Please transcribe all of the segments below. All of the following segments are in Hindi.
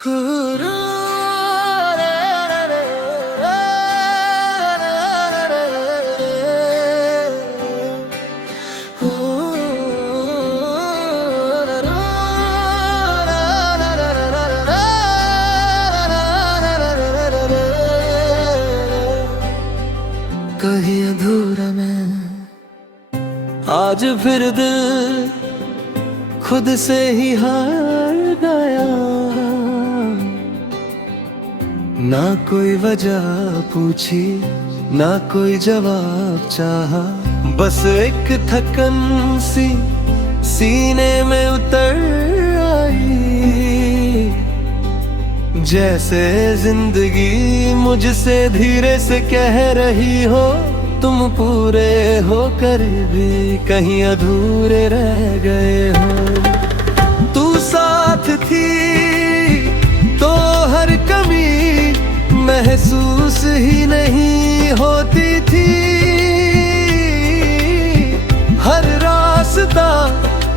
कहीं अधूरा मैं आज फिर दिल खुद से ही हार गया। ना कोई वजह पूछी, ना कोई जवाब चाहा, बस एक थकन सी सीने में उतर आई। जैसे जिंदगी मुझसे धीरे से कह रही हो, तुम पूरे होकर भी कहीं अधूरे रह गए हो। तू साथ थी तो हर कमी महसूस ही नहीं होती थी। हर रास्ता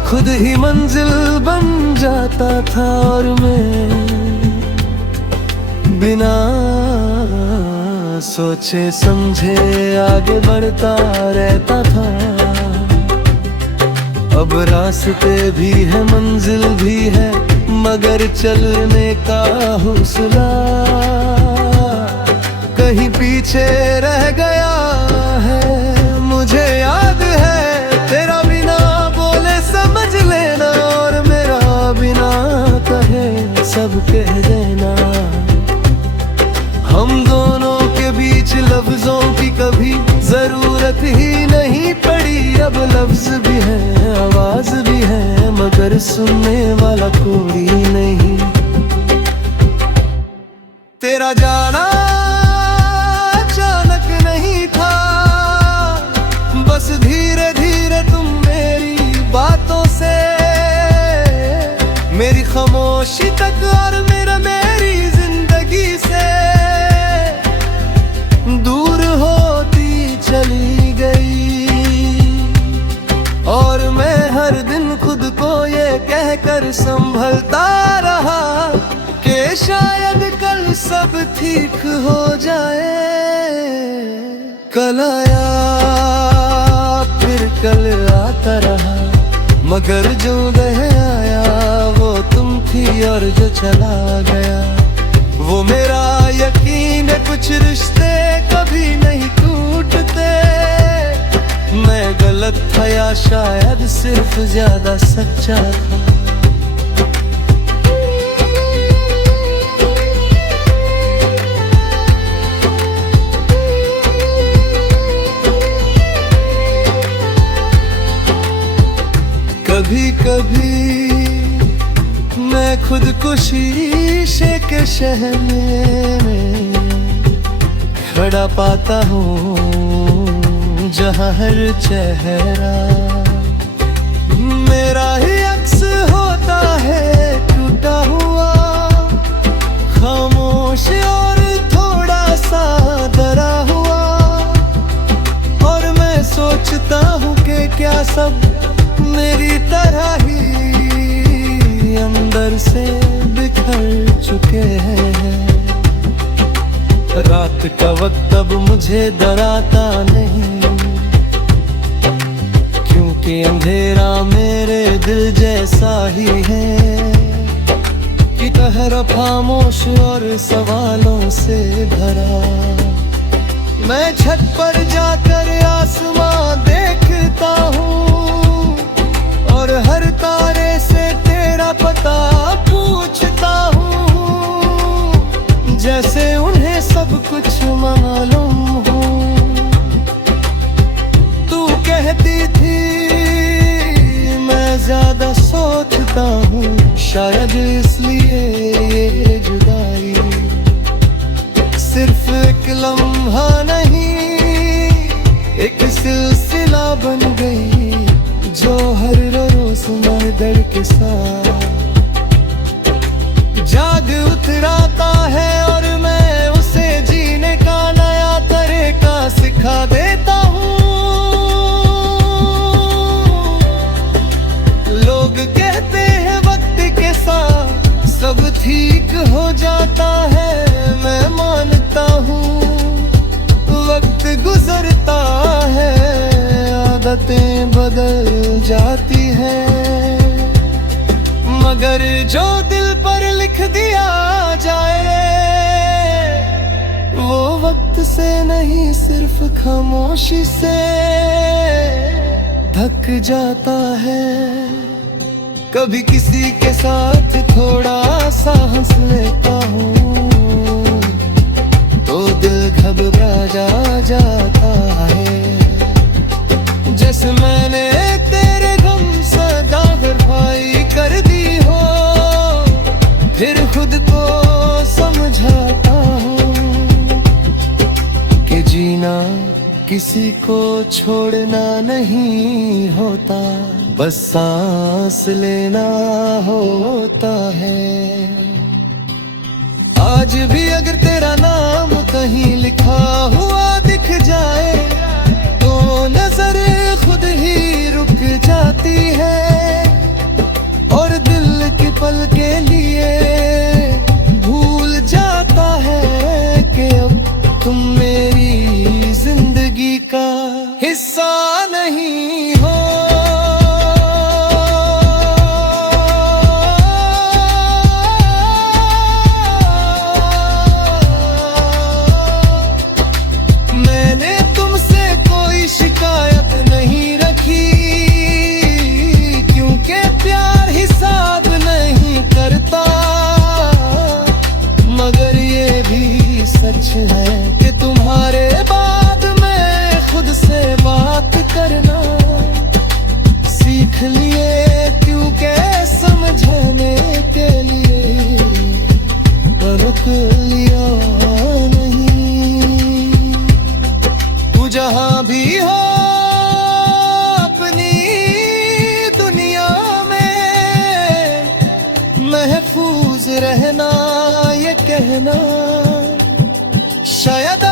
खुद ही मंजिल बन जाता था और मैं बिना सोचे समझे आगे बढ़ता रहता था। अब रास्ते भी है मंजिल भी है, मगर चलने का हौसला कहीं पीछे रह गया है। मुझे याद है तेरा बिना बोले समझ लेना, और मेरा बिना कहे सब कह देना। हम दोनों के बीच लफ्जों की कभी जरूरत ही नहीं पड़ी। अब लफ्ज भी है, आवाज भी है, मगर सुनने वाला कोई नहीं। तेरा जाना अचानक नहीं था, बस धीरे धीरे तुम मेरी बातों से, मेरी खामोशी तक और मेरी जिंदगी से दूर होती चली गई। और मैं हर दिन खुद को ये कहकर संभलता रहा कि शायद कल सब ठीक हो जाए। कल आया फिर कल आता रहा, मगर जो रह आया वो तुम थी, और जो चला गया वो मेरा यकीन है। कुछ रिश्ते कभी नहीं टूटते, मैं गलत था या शायद सिर्फ ज्यादा सच्चा था। कभी कभी मैं खुद को शीशे के शहर में खड़ा पाता हूँ, जहाँ हर चेहरा मेरा ही अक्स होता है टूटा हुआ, खामोश और थोड़ा सा डरा हुआ। और मैं सोचता हूँ कि क्या सब मेरी तरह ही अंदर से बिखर चुके हैं। रात का वक्त अब मुझे डराता नहीं, क्योंकि अंधेरा मेरे दिल जैसा ही है कि कहर खामोश और सवालों से भरा। मैं छत पर जाकर आसमां देखता हूँ, और हर तारे से तेरा पता पूछता हूँ, जैसे उन्हें सब कुछ मालूम हो। तू कहती थी मैं ज्यादा सोचता हूँ, शायद इसलिए ये जुदाई सिर्फ एक लम्हा नहीं, एक सिलसिला बन गई जो हर रोज मर्दर के साथ जाग उतराता है। और मैं उसे जीने का नया तरीका सिखा देता हूँ। लोग कहते हैं वक्त के साथ सब ठीक हो जाता है मैं मानता हूँ, वक्त गुजरता है आदतें बदल जाती हैं, मगर जो दिल पर लिख दिया जाए वो वक्त से नहीं सिर्फ खामोशी से थक जाता है। कभी किसी के साथ थोड़ा सा हंस लेता हूँ तो दिल घबरा जाता है, जैसे मैंने तेरे गम सदा भरपाई कर दी हो, फिर खुद को समझाता हूँ कि जीना किसी को छोड़ना नहीं होता, बस सांस लेना होता है। आज भी अगर तेरा नाम कहीं लिखा हुआ दिख जाए तो नजर खुद ही रुक जाती है, और दिल के पल के लिए भूल जाता है कि अब तुम मेरी जिंदगी का हिस्सा नहीं हो। मैंने तुमसे कोई शिकायत नहीं रखी, क्योंकि प्यार हिसाब नहीं करता, मगर ये भी सच है कि तुम्हारे बाद मैं खुद से बात करना सीख लिए, क्योंकि समझने के लिए परख लिया नहीं। तू जहां भी हो अपनी दुनिया में महफूज रहना ये कहना शायद